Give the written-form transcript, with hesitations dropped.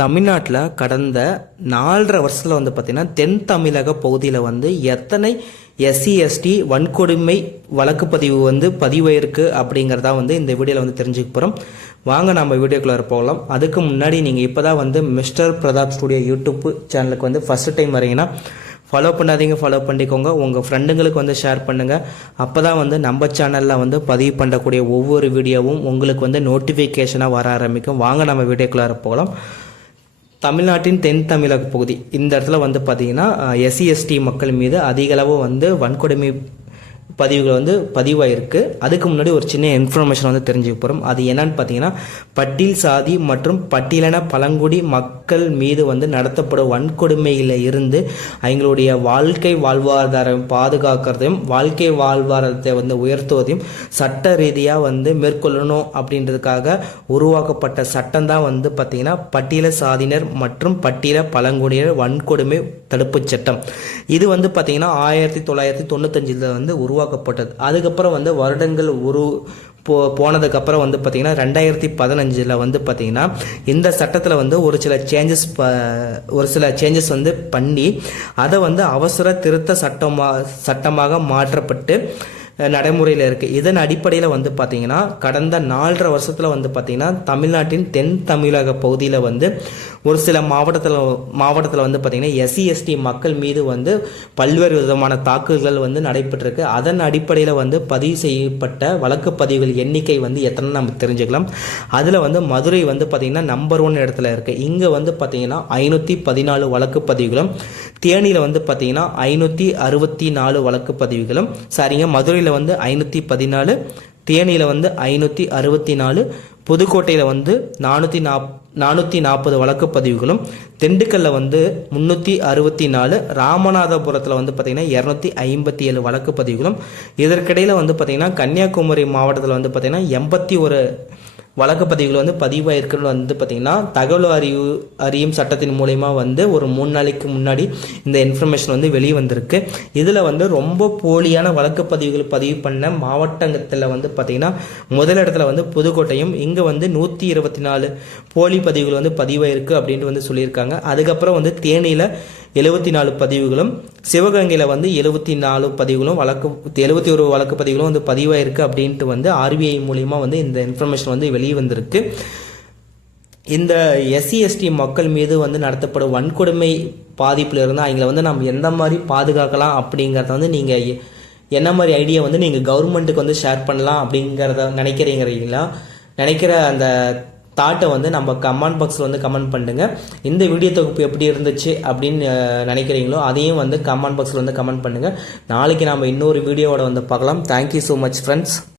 தமிழ்நாட்டில் கடந்த 4.5 வருஷத்தில் வந்து பார்த்திங்கன்னா தென் தமிழக பகுதியில் வந்து எத்தனை எஸ்சி எஸ்டி வன்கொடுமை வழக்குப்பதிவு வந்து பதிவாயிருக்கு அப்படிங்கிறதா வந்து இந்த வீடியோவில் வந்து தெரிஞ்சுக்க போகிறோம். வாங்க நம்ம வீடியோக்குள்ளே போகலாம். அதுக்கு முன்னாடி நீங்கள் இப்போ தான் வந்து மிஸ்டர் பிரதாப் ஸ்டுடியோ யூடியூப் சேனலுக்கு வந்து ஃபஸ்ட்டு டைம் வரீங்கன்னா ஃபாலோ பண்ணாதீங்க, ஃபாலோ பண்ணிக்கோங்க. உங்கள் ஃப்ரெண்டுங்களுக்கு வந்து ஷேர் பண்ணுங்கள். அப்போ தான் வந்து நம்ம சேனலில் வந்து பதிவு பண்ணக்கூடிய ஒவ்வொரு வீடியோவும் உங்களுக்கு வந்து நோட்டிஃபிகேஷனாக வர ஆரம்பிக்கும். வாங்க நம்ம வீடியோக்குள்ளே போகலாம். தமிழ்நாட்டின் தென் தமிழக பகுதி இந்த இடத்துல வந்து பார்த்திங்கன்னா எஸ்சி எஸ்டி மக்கள் மீது அதிக அளவு வந்து வன்கொடுமை பதிவுகள் வந்து பதிவாயிருக்கு. அதுக்கு முன்னாடி ஒரு சின்ன இன்ஃபர்மேஷன் வந்து தெரிஞ்சுக்க போகிறோம். அது என்னன்னு பார்த்தீங்கன்னா, பட்டியல் சாதி மற்றும் பட்டியலின பழங்குடி மக்கள் மீது வந்து நடத்தப்படும் வன்கொடுமையில் இருந்து அவங்களுடைய வாழ்க்கை வாழ்வாதாரம் பாதுகாக்கிறதையும் வாழ்க்கை வாழ்வாதாரத்தை வந்து உயர்த்துவதையும் சட்ட ரீதியாக வந்து மேற்கொள்ளணும் அப்படின்றதுக்காக உருவாக்கப்பட்ட சட்டம் தான் வந்து பார்த்திங்கன்னா பட்டியல சாதியினர் மற்றும் பட்டியல பழங்குடியினர் வன்கொடுமை தடுப்புச் சட்டம். இது வந்து பார்த்திங்கன்னா 1995 வந்து உருவாக்கப்பட்டது. அதுக்கப்புறம் வந்து வருடங்கள் போனதுக்கப்புறம் வந்து பார்த்திங்கன்னா 2015 வந்து பார்த்திங்கன்னா இந்த சட்டத்தில் வந்து ஒரு சில சேஞ்சஸ் வந்து பண்ணி அதை வந்து அவசர திருத்த சட்டமாக மாற்றப்பட்டு நடைமுறையில் இருக்குது. இதன் அடிப்படையில் வந்து பார்த்திங்கன்னா கடந்த 4.5 வருஷத்தில் வந்து பார்த்திங்கன்னா தமிழ்நாட்டின் தென் தமிழக பகுதியில் வந்து ஒரு சில மாவட்டத்தில் வந்து பார்த்திங்கன்னா எஸ்சி எஸ்டி மக்கள் மீது வந்து பல்வேறு விதமான தாக்குதல்கள் வந்து நடைபெற்றிருக்கு. அதன் அடிப்படையில் வந்து பதிவு செய்யப்பட்ட வழக்கு பதிவுகள் எண்ணிக்கை வந்து எத்தனை நம்ம தெரிஞ்சுக்கலாம். அதில் வந்து மதுரை வந்து பார்த்திங்கன்னா நம்பர் 1 இடத்துல இருக்குது. இங்கே வந்து பார்த்திங்கன்னா 514 வழக்கு பதிவுகளும், தேனியில் வந்து பார்த்திங்கன்னா 564 வழக்கு பதிவுகளும், சரிங்க மதுரையில் வந்து 514, தேனியில் வந்து 564, புதுக்கோட்டையில் வந்து 440 வழக்கு பதிவுகளும், திண்டுக்கல்ல வந்து 364, ராமநாதபுரத்தில் வந்து பார்த்திங்கன்னா 257 வழக்கு பதிவுகளும், இதற்கிடையில் வந்து பார்த்திங்கன்னா கன்னியாகுமரி மாவட்டத்தில் வந்து பார்த்திங்கன்னா 81 வழக்கு பதிவுகள் வந்து பதிவாயிருக்குன்னு வந்து பார்த்திங்கன்னா தகவல் அறியும் சட்டத்தின் மூலயமா வந்து ஒரு 3 நாளைக்கு முன்னாடி இந்த இன்ஃபர்மேஷன் வந்து வெளியே வந்திருக்கு. இதில் வந்து ரொம்ப போலியான வழக்கு பதிவுகள் பதிவு பண்ண மாவட்டத்தில் வந்து பார்த்திங்கன்னா முதல் இடத்துல வந்து புதுக்கோட்டையும், இங்கே வந்து 124 போலி பதிவுகள் வந்து பதிவாயிருக்கு அப்படின்ட்டு வந்து சொல்லியிருக்காங்க. அதுக்கப்புறம் வந்து தேனியில் 74 பதிவுகளும், சிவகங்கையில் வந்து 74 பதிவுகளும் 71 வழக்கு பதிவுகளும் வந்து பதிவாயிருக்கு அப்படின்ட்டு வந்து ஆர்பிஐ மூலிமா வந்து இந்த இன்ஃபர்மேஷன் வந்து வெளியே வந்திருக்கு. இந்த எஸ்சி எஸ்டி மக்கள் மீது வந்து நடத்தப்படும் வன்கொடுமை பாதிப்பில் இருந்து அவங்கள வந்து நம்ம எந்த மாதிரி பாதுகாக்கலாம் அப்படிங்கிறத வந்து நீங்கள் என்ன மாதிரி ஐடியா வந்து நீங்கள் கவர்மெண்ட்டுக்கு வந்து ஷேர் பண்ணலாம் அப்படிங்கிறத நினைக்கிற அந்த தாட்டை வந்து நம்ம கமெண்ட் பாக்ஸில் வந்து கமெண்ட் பண்ணுங்க. இந்த வீடியோ தொகுப்பு எப்படி இருந்துச்சு அப்படின்னு நினைக்கிறீங்களோ அதையும் வந்து கமெண்ட் பாக்ஸில் வந்து கமெண்ட் பண்ணுங்கள். நாளைக்கு நம்ம இன்னொரு வீடியோவோட வந்து பார்க்கலாம். Thank you so much friends.